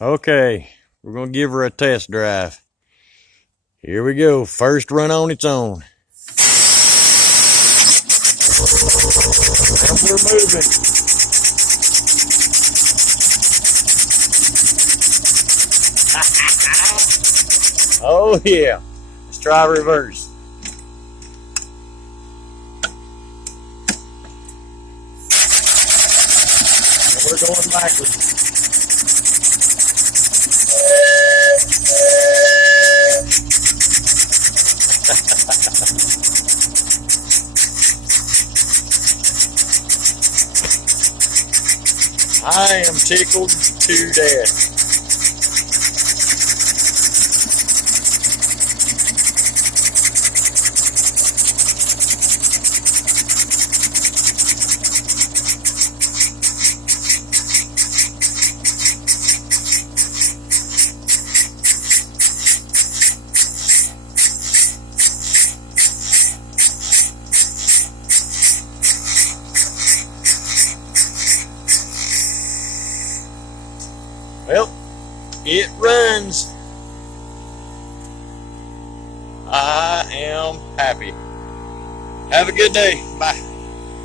Okay, we're going to give her a test drive. Here we go. First run on its own. And we're moving. Oh yeah. Let's try reverse. And we're going backwards. I am tickled to death. Well, it runs. I am happy. Have a good day. Bye.